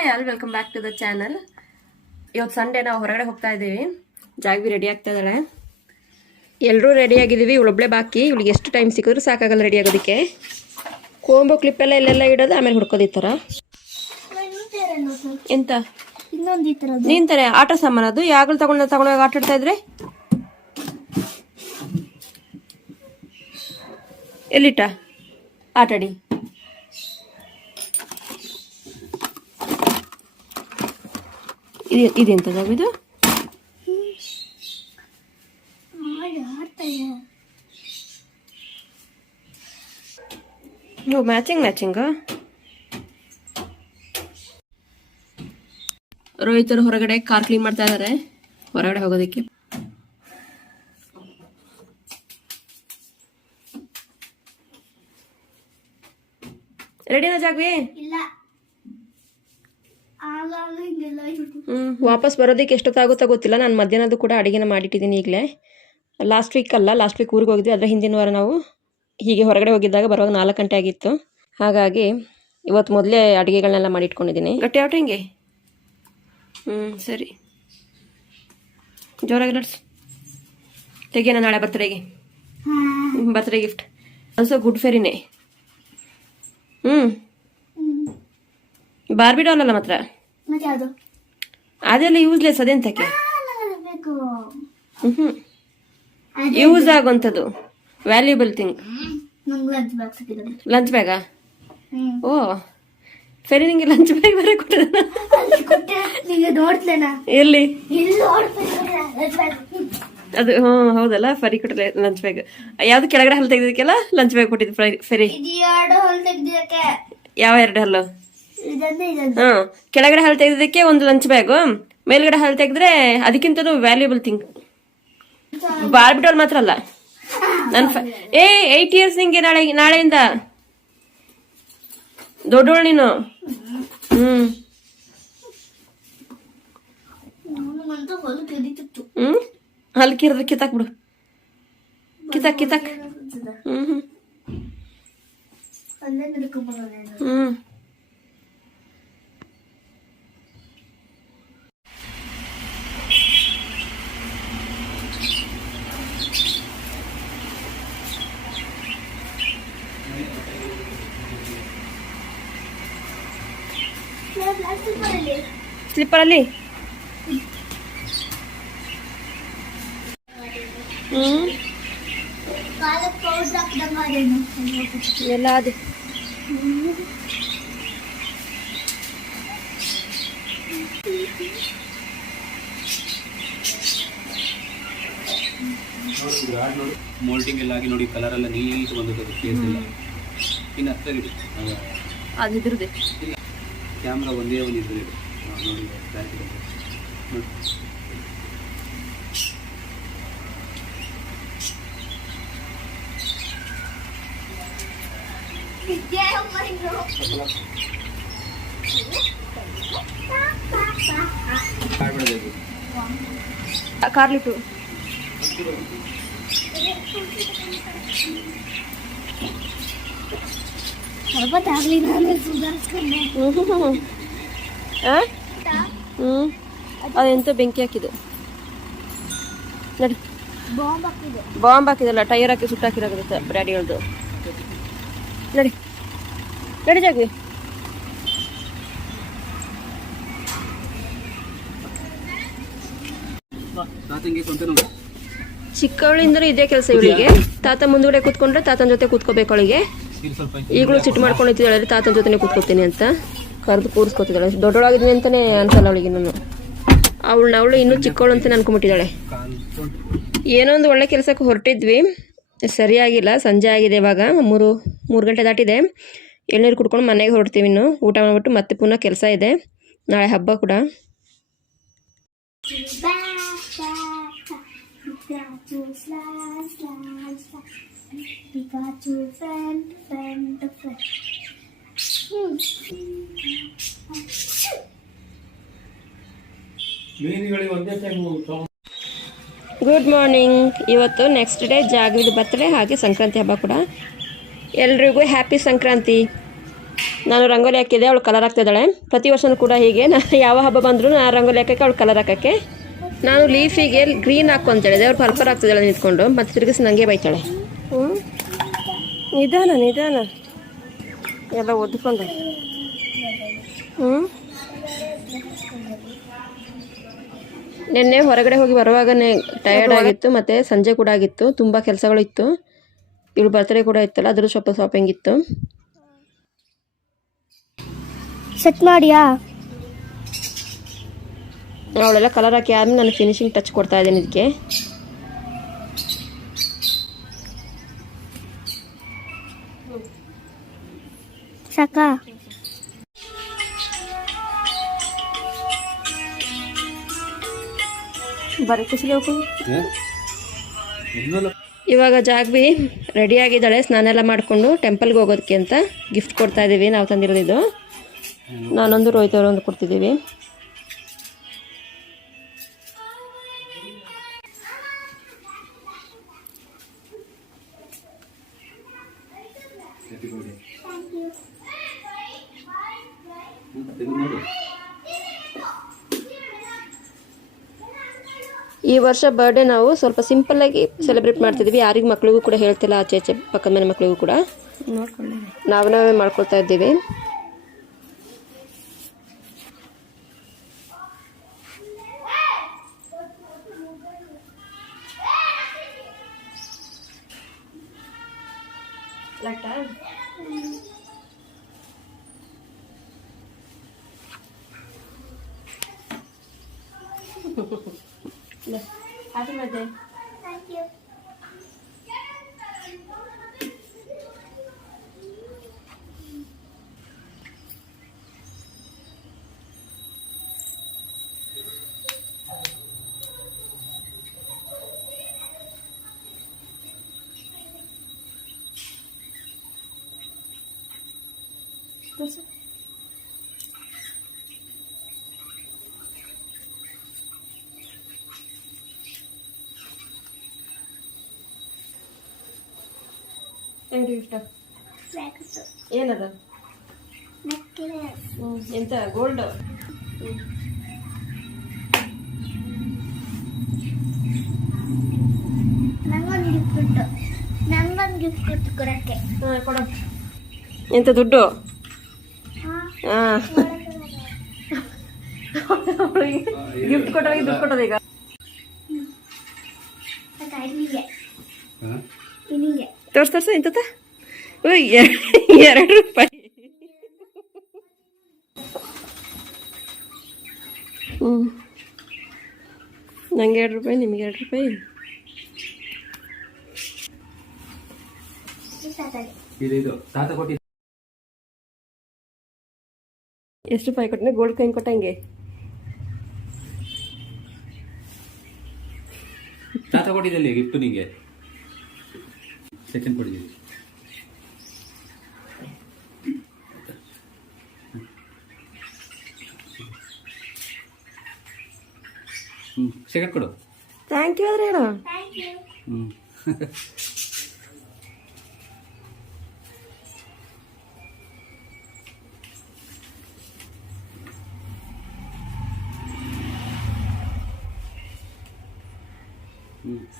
Hi all, welcome back to the channel. ಇವತ್ತು Sunday ನಾವು ಹೊರಗಡೆ ಹೋಗ್ತಾ ಇದ್ದೀವಿ. ಜಾಗ್ವಿ ರೆಡಿ ಆಗ್ತಾ ಇದ್ದಾಳೆ. ಎಲ್ಲರೂ ರೆಡಿ ಆಗಿದ್ದೀವಿ. ಇವಳೊಬ್ಳೆ ಬಾಕಿ. ಇವಳಿಗೆ ಎಷ್ಟು ಟೈಮ್ ಸಿಕ್ಕಿದ್ರು ಸಾಕಾಗಲ್ಲ ರೆಡಿ ಆಗೋದಕ್ಕೆ. ಕೋಂಬೋ ಕ್ಲಿಪ್ಪೆಲ್ಲ ಇಲ್ಲೆಲ್ಲ ಇಡೋದು, ಆಮೇಲೆ ಹುಡ್ಕೋದು ಈ ಥರ. ಎಂತ ನೀನ್ ತಾರೆ ಆಟ ಸಾಮಾನು ಅದು ಯಾಗಲು ತಗೊಂಡೋಗಿ ಆಟ ಆಡ್ತಾ ಇದ್ರೆ ಎಲ್ಲಿಟ್ಟ ಆಟಾಡಿ. ಇದೆಂತದ ಇದು? ಮ್ಯಾಚಿಂಗ್ ರೋಹಿತರು ಹೊರಗಡೆ ಕಾರ್ ಕ್ಲೀನ್ ಮಾಡ್ತಾ ಇದಾರೆ ಹೊರಗಡೆ ಹೋಗೋದಕ್ಕೆ. ರೆಡಿನಾ ಜಾಗ್ವಿ? ವಾಪಸ್ ಬರೋದಕ್ಕೆ ಎಷ್ಟೊತ್ತಾಗುತ್ತೋ ಗೊತ್ತಿಲ್ಲ. ನಾನು ಮಧ್ಯಾಹ್ನದ್ದು ಕೂಡ ಅಡುಗೆನ ಮಾಡಿಟ್ಟಿದ್ದೀನಿ ಈಗಲೇ. ಲಾಸ್ಟ್ ವೀಕ್ ಊರಿಗೆ ಹೋಗಿದ್ವಿ. ಅದರ ಹಿಂದಿನ ವಾರ ನಾವು ಹೀಗೆ ಹೊರಗಡೆ ಹೋಗಿದ್ದಾಗ ಬರುವಾಗ 4 ಗಂಟೆ ಆಗಿತ್ತು. ಹಾಗಾಗಿ ಇವತ್ತು ಮೊದಲೇ ಅಡುಗೆಗಳನ್ನೆಲ್ಲ ಮಾಡಿಟ್ಕೊಂಡಿದ್ದೀನಿ. ಗಟ್ಟಿ ಆಟ ಹಿಂಗೆ ಸರಿ, ಜೋರಾಗಿ ನಡ್ಸು. ತೆಗಿಯೋಣ ನಾಳೆ ಬರ್ತ್ಡೇ ಗಿಫ್ಟ್. ಆಲ್ಸೋ ಗುಡ್ ಫೇರಿನೇ. ಬಾರ್ಬಿ ಡಾಲ್ ಅಲ್ಲ ಮಾತ್ರ, ಅದೆಲ್ಲ ಯೂಸ್ಲೆಸ್. ಅದೆಂತಕ್ಕೆ ಯೂಸ್ ಆಗುವಂಥದ್ದು ವ್ಯಾಲ್ಯೂಬಲ್ ಥಿಂಗ್. ಲಂಚ್ ಬ್ಯಾಗಾ? ಓ ಫೆರಿ, ನಿಂಗೆ ಲಂಚ್ ಬ್ಯಾಗ್ ಬೇರೆ ಕೊಟ್ಟದ? ಎಲ್ಲಿ ಅದು? ಹೌದಲ್ಲ, ಫರಿ ಕೊಟ್ಟರೆ ಲಂಚ್ ಬ್ಯಾಗ್. ಯಾವ್ದು ಕೆಳಗಡೆ ಹಲ್ಲು ತೆಗ್ದಿದ್ದಕ್ಕೆಲ್ಲ ಲಂಚ್ ಬ್ಯಾಗ್ ಕೊಟ್ಟಿದ್ದು ಫೆರಿ. ಯಾವ 2 ಹಲ್ಲು? ಕೆಳಗಡೆ ಹಲ್ಲು ತೆಗೆದಕ್ಕೆ ಒಂದು ಲಂಚ್ ಬ್ಯಾಗು, ಮೇಲ್ಗಡೆ ಹಲ್ಲು ತೆಗೆದ್ರೆ ಅದಕ್ಕಿಂತನೂ ವ್ಯಾಲ್ಯೂಬಲ್ ಥಿಂಗ್. ಬಾರ್ಬಿ ಡಾಲ್ ಮಾತ್ರ ಅಲ್ಲ. 8 ಇಯರ್ಸ್ ನಿಂಗೆ ನಾಳೆಯಿಂದ ದೊಡ್ಡೋಳು ನೀನು. ಹಲ್ಲು ಕಿರದ ಕಿತ್ತಾಕ್ ಬಿಡು. ಕಿತ್ತಾಕ್. ಸ್ಲಿಪ್ಪರ್ ಅಲ್ಲಿ ಎಲ್ಲ ಅದೇ. ಮೋಲ್ಟಿಂಗ್ ಎಲ್ಲ ಆಗಿ ನೋಡಿ, ಕಲರ್ ಎಲ್ಲ ನೀಟ್ ಬಂದದ್ದು. ಫೇಸ್ ಎಲ್ಲ ಇನ್ನು ಹತ್ತಿರ ಅದಿದ್ರದೆ ಕ್ಯಾಮ್ರಾ ಒಂದೇ ಒಂದು ಇದ್ರೆ ನೋಡಿ ಕಾರ್ಲಿಟ್ಟು ಅದೆಂತ ಬೆಂಕಿ ಹಾಕಿದ್ದು ನಡಿ. ಬಾಂಬ್ ಹಾಕಿದಲ್ಲ, ಟೈರ್ ಹಾಕಿ ಸುಟ್ಟಾಕಿರೋಗುತ್ತೆ ಡ್ಯಾಡಿ ಹೇಳ್ದು. ನಡಿ ಜಾಗ್ವಿ. ಚಿಕ್ಕವಳಿಂದಲೂ ಇದೇ ಕೆಲಸ ಇವಳಿಗೆ. ತಾತ ಮುಂದ್ಗಡೆ ಕೂತ್ಕೊಂಡ್ರೆ ತಾತನ ಜೊತೆ ಕೂತ್ಕೋಬೇಕು ಅವಳಿಗೆ. ಈಗಲೂ ಸಿಟ್ಟು ಮಾಡ್ಕೊಂಡಿದ್ದಾಳೆ, ತಾತನ ಜೊತೆ ಕೂತ್ಕೋತೀನಿ ಅಂತ ಕರೆದು ಕೂರಿಸ್ಕೊತಿದ್ದಾಳೆ. ದೊಡ್ಡೊಳಗಿದ್ವಿ ಅಂತಾನೆ ಅನ್ಸಲ್ಲ ಅವಳಿಗೆ. ನಾನು ಅವಳು ಇನ್ನೂ ಚಿಕ್ಕವಳು ಅಂತ ಅನ್ಕೊಂಬಿಟ್ಟಿದ್ದಾಳೆ. ಏನೋ ಒಂದು ಒಳ್ಳೆ ಕೆಲಸಕ್ಕೆ ಹೊರಟಿದ್ವಿ, ಸರಿಯಾಗಿಲ್ಲ. ಸಂಜೆ ಆಗಿದೆ, ಇವಾಗ 3 ಗಂಟೆ ದಾಟಿದೆ. ಎಳ್ನೀರು ಕುಡ್ಕೊಂಡು ಮನೆಗೆ ಹೊರಡ್ತೀವಿ. ಇನ್ನು ಊಟ ಮಾಡಿಬಿಟ್ಟು ಮತ್ತೆ ಪುನಃ ಕೆಲಸ ಇದೆ. ನಾಳೆ ಹಬ್ಬ ಕೂಡ. Good morning. ಇವತ್ತು ನೆಕ್ಸ್ಟ್ ಡೇ ಜಾಗ್ವಿದ ಬರ್ತ್ಡೇ, ಹಾಗೆ ಸಂಕ್ರಾಂತಿ ಹಬ್ಬ ಕೂಡ. ಎಲ್ರಿಗೂ ಹ್ಯಾಪಿ ಸಂಕ್ರಾಂತಿ. ನಾನು ರಂಗೋಲಿ ಹಾಕಿದ್ದೆ, ಅವಳು ಕಲರ್ ಹಾಕ್ತಿದ್ದಾಳೆ. ಪ್ರತಿ ವರ್ಷವೂ ಕೂಡ ಹೀಗೆ ನಾನು ಯಾವ ಹಬ್ಬ ಬಂದರೂ ನಾನು ರಂಗೋಲಿ ಹಾಕೋಕ್ಕೆ ಅವಳು ಕಲರ್ ಹಾಕೋಕ್ಕೆ. ನಾನು ಲೀಫಿಗೆ ಗ್ರೀನ್ ಹಾಕು ಅಂತ ಹೇಳಿದೆ, ಅವ್ಳು ಪರ್ಪಲ್ ಹಾಕ್ತಿದ್ದಾಳೆ ನಿಂತ್ಕೊಂಡು, ಮತ್ತೆ ತಿರುಗಿಸಿ ನನಗೆ ಬೈತಾಳೆ. ನಿಧಾನ ನಿಧಾನ ಎಲ್ಲ ಒದ್ಕೊಂಡು. ನಿನ್ನೆ ಹೊರಗಡೆ ಹೋಗಿ ಬರುವಾಗನೇ ಟಯರ್ಡ್ ಆಗಿತ್ತು, ಮತ್ತು ಸಂಜೆ ಕೂಡ ಆಗಿತ್ತು, ತುಂಬ ಕೆಲಸಗಳಿತ್ತು. ಇವಳು ಬರ್ತ್ಡೇ ಕೂಡ ಇತ್ತಲ್ಲ, ಅದ್ರ ಸ್ವಲ್ಪ ಶಾಪಿಂಗ್ ಇತ್ತು. ಸೆಟ್ ಮಾಡಿಯಾ? ಅವಳೆಲ್ಲ ಕಲರ್ ಹಾಕಿ ಆದ್ಮೇಲೆ ನಾನು ಫಿನಿಶಿಂಗ್ ಟಚ್ ಕೊಡ್ತಾ ಇದ್ದೀನಿ ಇದಕ್ಕೆ. ಸಾಕಾ? ಬರೀ ಖುಷಿಗೆ ಹೋಗು. ಇವಾಗ ಜಾಗ್ವಿ ರೆಡಿ ಆಗಿದ್ದಾಳೆ, ಸ್ನಾನ ಎಲ್ಲ ಮಾಡಿಕೊಂಡು ಟೆಂಪಲ್ಗೆ ಹೋಗೋದಕ್ಕೆ ಅಂತ ಗಿಫ್ಟ್ ಕೊಡ್ತಾ ಇದ್ದೀವಿ. ನಾವು ತಂದಿರೋದು ನಾನೊಂದು ರೋಹಿತ್ ಅವರೊಂದು ಕೊಡ್ತಿದ್ದೀವಿ. ಈ ವರ್ಷ ಬರ್ಡೇ ನಾವು ಸ್ವಲ್ಪ ಸಿಂಪಲ್ಲಾಗಿ ಸೆಲೆಬ್ರೇಟ್ ಮಾಡ್ತಿದ್ದೀವಿ. ಯಾರಿಗೂ ಮಕ್ಕಳಿಗೂ ಕೂಡ ಹೇಳ್ತಿಲ್ಲ, ಆಚೆ ಆಚೆ ಪಕ್ಕದ ಮನೆ ಮಕ್ಕಳಿಗೂ ಕೂಡ ನಾವೇ ಮಾಡ್ಕೊಳ್ತಾ ಇದ್ದೀವಿ. Happy birthday. Thank you. ಹೆಂಗೆ ಇಷ್ಟ? ಏನದ? ಎಂತ ಗೋಲ್ಡ್? ನಂಗೊಂದು ಗಿಫ್ಟ್ ಕೊಡಕ್ಕೆ. ಕೊಡ. ಎಂತ ದುಡ್ಡು? ಗಿಫ್ಟ್ ಕೊಟ್ಟವಾಗ ದುಡ್ಡು ಕೊಟ್ಟದ ಈಗ? ತೋರ್ಸ ಎಂತ 2 ರೂಪಾಯಿ. ನಂಗೆ 2 ರೂಪಾಯಿ, ನಿಮಗೆ 2 ರೂಪಾಯಿ. ಎಷ್ಟು ರೂಪಾಯಿ ಕೊಟ್ಟನೆ? ಗೋಲ್ಡ್ ಕಾಯಿನ್ ಕೊಟ್ಟಂಗೆ. ತಾತ ಕೊಟ್ಟಿದ್ದಲ್ಲಿ ಗಿಫ್ಟ್ ನಿಂಗೆ ಸೆಕೆಂಡ್ ಕೊಟ್ಟಿದ್ದೀವಿ. ಸೆಕೆಂಡ್ ಕೊಡು. ಥ್ಯಾಂಕ್ ಯು ಆದ್ರೆ ಹೇಳು.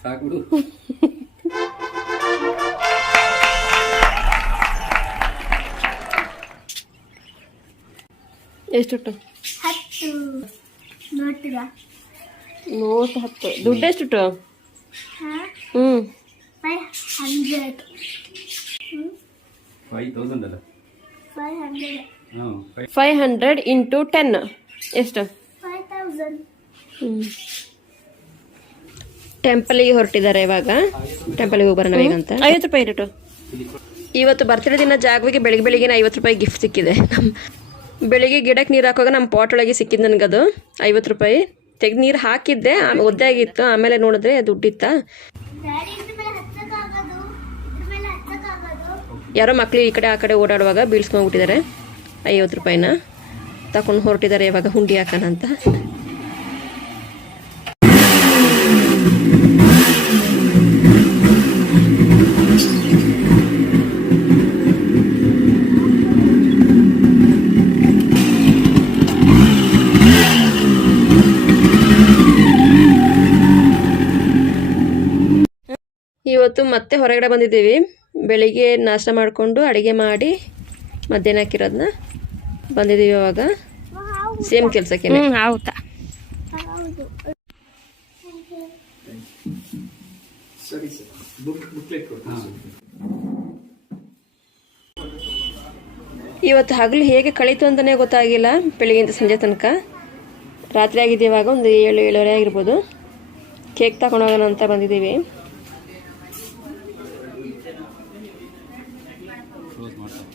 ಸಾಕು ಬಿಡು. ಎಷ್ಟು? 10 ನೋಟ್ 10. ದುಡ್ಡು ಎಷ್ಟು? 500 ಅಲ್ಲ, 500 ಇಂಟು 10 ಎಷ್ಟು? 5000. ಟೆಂಪಲಿಗೆ ಹೊರಟಿದ್ದಾರೆ ಇವಾಗ. ಟೆಂಪಲ್ಗೆ ಹೋಗಿ ಬರೋಣ ಹೇಗಂತ. 50 ರೂಪಾಯಿ ರೇಟು. ಇವತ್ತು ಬರ್ತಡೇ ದಿನ ಜಾಗವಿಗೆ ಬೆಳಿಗ್ಗೆ 50 ರೂಪಾಯಿ ಗಿಫ್ಟ್ ಸಿಕ್ಕಿದೆ. ಬೆಳಿಗ್ಗೆ ಗಿಡಕ್ಕೆ ನೀರು ಹಾಕುವಾಗ ನಮ್ಮ ಪಾಟ್ ಒಳಗೆ ಸಿಕ್ಕಿದ್ದು ನನಗದು 50 ರೂಪಾಯಿ. ತೆಗೆದು ನೀರು ಹಾಕಿದ್ದೆ, ಒದ್ದೆ ಆಗಿತ್ತು. ಆಮೇಲೆ ನೋಡಿದ್ರೆ ದುಡ್ಡಿತ್ತ. ಯಾರೋ ಮಕ್ಕಳು ಈ ಕಡೆ ಆ ಕಡೆ ಓಡಾಡುವಾಗ ಬೀಳ್ಸ್ಕೊಂಡ್ಬಿಟ್ಟಿದ್ದಾರೆ 50 ರೂಪಾಯಿನ. ತಗೊಂಡು ಹೊರಟಿದ್ದಾರೆ ಇವಾಗ ಹುಂಡಿ ಹಾಕೋಣ ಅಂತ. ಇವತ್ತು ಮತ್ತೆ ಹೊರಗಡೆ ಬಂದಿದ್ದೀವಿ. ಬೆಳಿಗ್ಗೆ ನಾಷ್ಟ ಮಾಡಿಕೊಂಡು ಅಡುಗೆ ಮಾಡಿ ಮಧ್ಯಾಹ್ನ ಹಾಕಿರೋದನ್ನ ಬಂದಿದ್ದೀವಿ. ಇವಾಗ ಸೇಮ್ ಕೆಲಸಕ್ಕೆ. ಹೌದಾ? ಹೌದು. ಸರಿ ಸರ್, ಬುಕ್ಲೆಟ್ ಕೊಡಿ. ಇವತ್ತು ಹಗಲು ಹೇಗೆ ಕಳೀತು ಅಂತಲೇ ಗೊತ್ತಾಗಿಲ್ಲ. ಬೆಳಿಗ್ಗೆಯಿಂದ ಸಂಜೆ ತನಕ ರಾತ್ರಿ ಆಗಿದೆ. ಇವಾಗ ಒಂದು 7-7:30 ಆಗಿರ್ಬೋದು. ಕೇಕ್ ತಗೊಂಡೋಗೋಣ ಅಂತ ಬಂದಿದ್ದೀವಿ. ಕ್ಲೋಸ್ ಮಾಡ್ತಾರೆ.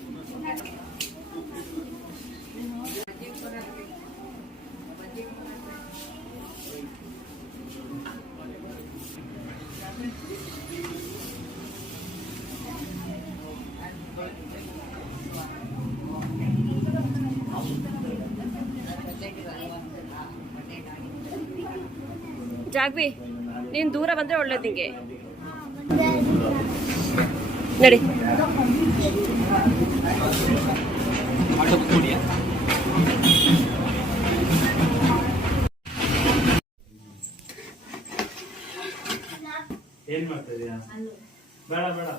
ಜಾಗ್ವಿ, ನೀನು ದೂರ ಬಂದರೆ ಒಳ್ಳೇದು ನಿಂಗೆ. ನಡಿ. ಆಟೋ ಕೂತ್ಕೊಂಡಿಯಾ? ಏನ್ ಮಾಡ್ತಾ ಇದೀಯಾ? ಬೇಡ ಬೇಡ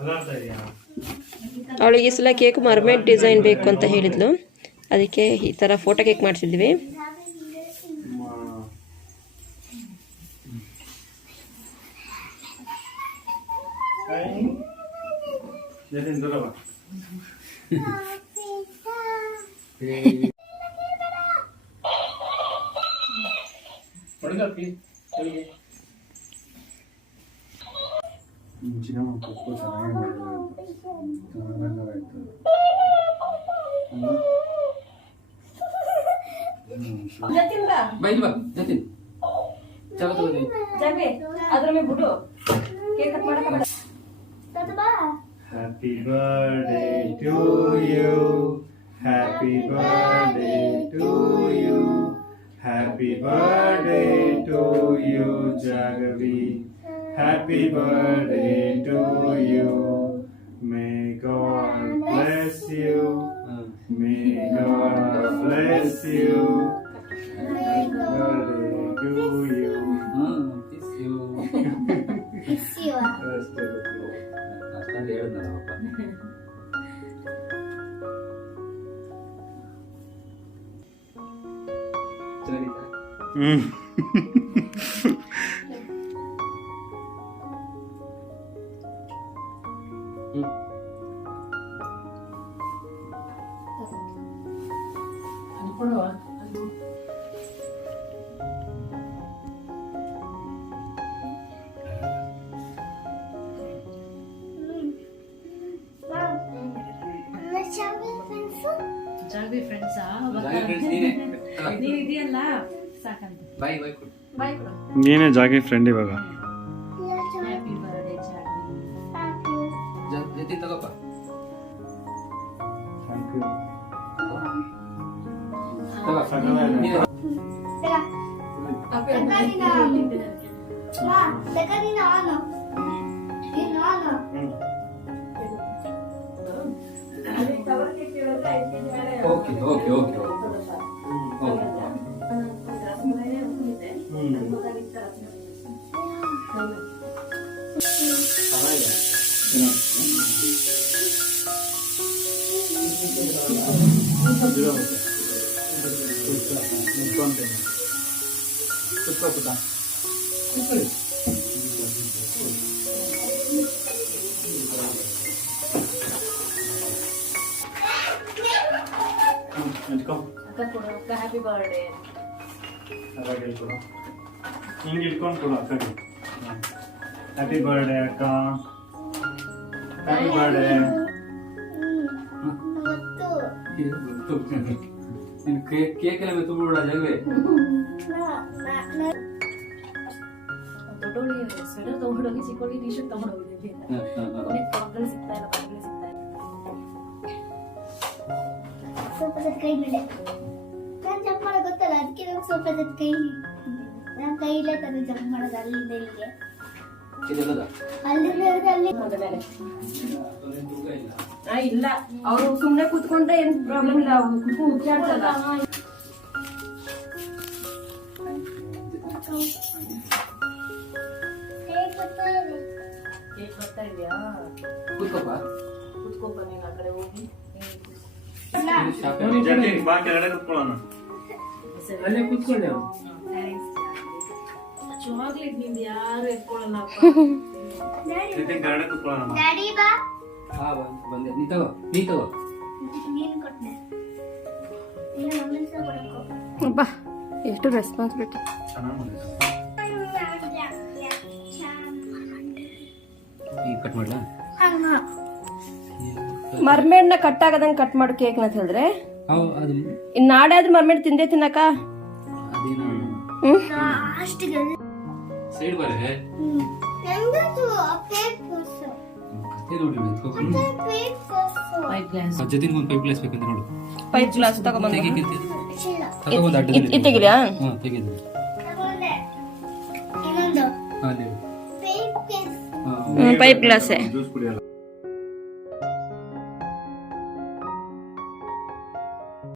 ಅದಾಡ್ತಾ ಇದೀಯಾ? ಅವಳಿಗೆ ಈ ಸಲ ಕೇಕ್ ಮರ್ಮೇಡ್ ಡಿಸೈನ್ ಬೇಕು ಅಂತ ಹೇಳಿದ್ಲು. ಅದಕ್ಕೆ ಈ ಥರ ಫೋಟೋ ಕೇಕ್ ಮಾಡಿಸಿದ್ವಿ. ಜತಿನ್ ದೂರ ಬಾ. ಚಿನ್ನಮ್ಮ ಕೊಕ್ಕೋ ಚೆನ್ನಾಗಿ ಬಾ ಇಲ್ಲಿ ಬಾ ಜತಿನ್. ಚಲೋ ತಗೋದಿ. ಅದ್ರ ಮೇಲೆ ಬಿಡು. ಕೇಕ್ ಕಟ್ ಮಾಡಕ್ಕೆ ಬೇಡ. Happy birthday to you. Happy birthday to you. Happy birthday to you, Jagavi. Happy birthday to you. May God bless you. May God bless you. Happy birthday to you. Kiss you. Shiva. ಅಷ್ಟೊಂದು ಹೇಳಿದ್ನಲ್ಲ ಅಪ್ಪ. ಚೆನ್ನಾಗಿತ್ತಾ? ಜಾಗ್ವಿ friends ನೀನೆ. ನೀವು ಇದೆಯಲ್ಲ ಸಾಕಂತ. ಬಾಯ್ ಬಾಯ್ ಕೊಡು. ಬಾಯ್ ನೀನೇ ಜಾಗಿ ಫ್ರೆಂಡ್ ಇವಾಗ. ಹ್ಯಾಪಿ ಬರ್ಡೇ ಜಾಗ್ವಿ. ಜತಿನ್ ತಗೋಪ್ಪ. Thank you. ತಗೋ. ನೀನೆ. Okay okay okay okay. ಅಕ್ಕ ಕೊಡು ಅಕ್ಕ ಹ್ಯಾಪಿ ಬರ್ಡೇ. ಹಿಂಗೆ ಇಟ್ಕೊಂಡು ಕೊಡು ಅಕ್ಕಗೆ. ಹ್ಯಾಪಿ ಬರ್ಡೇ ಅಕ್ಕ. Happy birthday. ನೀನು ಕೇಕ್ ಎಲ್ಲ ತುಂಬಿಬಿಡ ಜಗವೇ. ದೊಡ್ಡೋಳಿಗೆ ಸ್ವೆಟರ್ ತಗೊಂಡೋಗಿ ಚಿಕ್ಕೋಳಿಗೆ ಟಿ ಶರ್ಟ್ ತಗೊಂಡೋಗಿದ್ದೀವಿ. ಪಾಪಗಳು ಸಿಗ್ತಾ ಇಲ್ಲ, ಪಾಪಗಳು ಸಿಗ್ತಾ ಇಲ್ಲ. ಸ್ವಲ್ಪ ಕೈ ಮೇಲೆ ನಾನು ಜಂಪ್ ಮಾಡೋದು ಗೊತ್ತಲ್ಲ, ಅದಕ್ಕೆ ನಂಗೆ ಸ್ವಲ್ಪ ಕೈ ನನ್ನ ಕೈಲೇ ತಂದು ಜಂಪ್ ಮಾಡೋದು ಅಲ್ಲಿಂದ ಇಲ್ಲಿಗೆ, ಇದೆಲ್ಲದ ಅಲ್ಲಿಂದ ಹಿಡಿದು ಅಲ್ಲಿ ಮೇಲೆ ಅದೇನ್ ತೂಕ ಇಲ್ಲ. ಇಲ್ಲ, ಅವರು ಸುಮ್ಮನೆ ಕೂತ್ಕೊಂಡ್ರೆ ಏನು ಪ್ರಾಬ್ಲಮ್ ಇಲ್ಲ. ಅವ್ರು ಕುತ್ಕೊಂಡು ಉಚ್ಚಾಡ್ಸಲ್ಲ. ಹೇಗೆ ಕೇಕ್ ಬರ್ತಾ ಇದೆಯಾ? ಕೂತ್ಕೋಪ್ಪ. ಕುತ್ಕೋಪ ನೀನು ಆ ಕಡೆ ಹೋಗಿ. ಜೊತೆ ಬಾ ಕೆಳಗಡೆ ಕುತ್ಕೊಳ್ಳೋಣ. ಅಲ್ಲೇ ಕೂತ್ಕೊಳ್ಳಿ ಅವ್ರು. ಚಾಕ್ಲೇಟ್ ನಿಂದು ಯಾರು ಎತ್ಕೊಳ್ಳಲ್ಲಪ್ಪ. ಜೊತೆ ಕೆಳಗಡೆ ಕುತ್ಕೊಳ್ಳೋಣ. ಡ್ಯಾಡಿ ಬಾ ಹಾ ಬಂದೆ. ನೀ ತಗೋ. ನೀನು ಕೊಟ್ಟೆ ಇಲ್ಲ ಮಮ್ಮಿ ಸಹ ಕೊಡಬೇಕು ಅಬ್ಬಾ ಎಷ್ಟು ರೆಸ್ಪಾನ್ಸಿಬಿಲಿಟಿ. ಚೆನ್ನಾಗಿ ಮಾಡಿದ್ರು. ಈಗ ಕಟ್ ಮಾಡ್ಲಾ? ಮರ್ಮೇಡ್ನ ಕಟ್ ಆಗದಂಗೆ ಕಟ್ ಮಾಡು ಕೇಕ್ ಅಂತ ಹೇಳಿದ್ರೆ ಅದು ಇನ್ನು ನಾಳೆ ಆದ್ರೂ ಮರ್ಮೇಡ್ ತಿಂದೇ ತಿನ್ನಕ. ಅದೇನು ಅಷ್ಟಿಗೆ ಸೈಡ್ ಬರೇ ನಂದು ಪೇಪರ್ಸ್ ಕತೆ ನೋಡಿ ಪೇಪರ್ಸ್ ಜೊತೆಗೆ ಒಂದು ಪೈಪ್ ಗ್ಲಾಸ್ ಬೇಕಂತ ನೋಡು. ಪೈಪ್ ಗ್ಲಾಸ್ ತಗೊಂಬಂದು ತಗೊಂಡು ಅಡ್ಡದಲ್ಲಿ ತೆಗಿಲಿಯಾ? ಹಾ ತೆಗೆದು ತಗೊಂಡೆ ಇನ್ನೊಂದು ಅಲ್ಲಿ ಪೇಪರ್ಸ್ ಹಾ ಪೈಪ್ ಗ್ಲಾಸೇ. ಜ್ಯೂಸ್ ಕುಡಿಯಲ್ಲ.